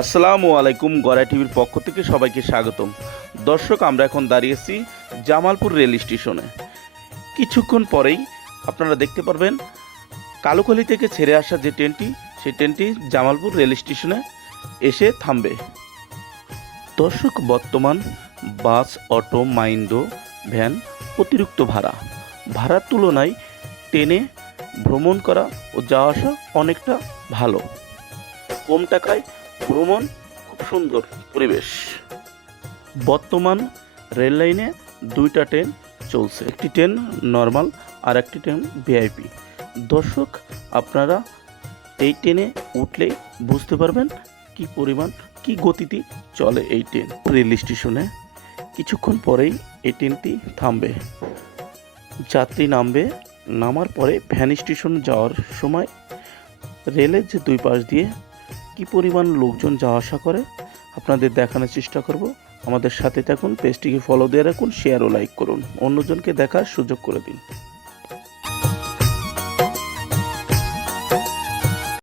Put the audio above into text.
আসসালামু আলাইকুম। গড়াই টিভির পক্ষ থেকে সবাইকে স্বাগতম। দর্শক, আমরা এখন দাঁড়িয়েছি জামালপুর রেল স্টেশনে। কিছুক্ষণ পরেই আপনারা দেখতে পারবেন কালুখালী থেকে ছেড়ে আসা যে ট্রেনটি, সেই ট্রেনটি জামালপুর রেল স্টেশনে এসে থামবে। দর্শক, বর্তমান বাস, অটো, মাইন্ডো, ভ্যান অতিরিক্ত ভাড়ার তুলনায় ট্রেনে ভ্রমণ করা ও যাওয়া আসা অনেকটা ভালো। কম টাকায় ভ্রমণ, খুব সুন্দর পরিবেশ। বর্তমান রেল লাইনে দুইটা ট্রেন চলছে, একটি ট্রেন নর্মাল আর একটি ট্রেন ভিআইপি। দর্শক, আপনারা এই ট্রেনে উঠলেই বুঝতে পারবেন কি গতিতে চলে এই ট্রেন। রেল স্টেশনে কিছুক্ষণ পরেই এই ট্রেনটি থামবে, যাত্রী নামবে। নামার পরে ভ্যান স্টেশন যাওয়ার সময় রেলের যে দুই পাশ দিয়ে কি পরিমাণ লোকজন যাওয়া আসা করে আপনাদের দেখানোর চেষ্টা করব। আমাদের সাথে থাকুন, পেজটিকে ফলো দিয়ে রাখুন, শেয়ার ও লাইক করুন, অন্যজনকে দেখার সুযোগ করে দিন।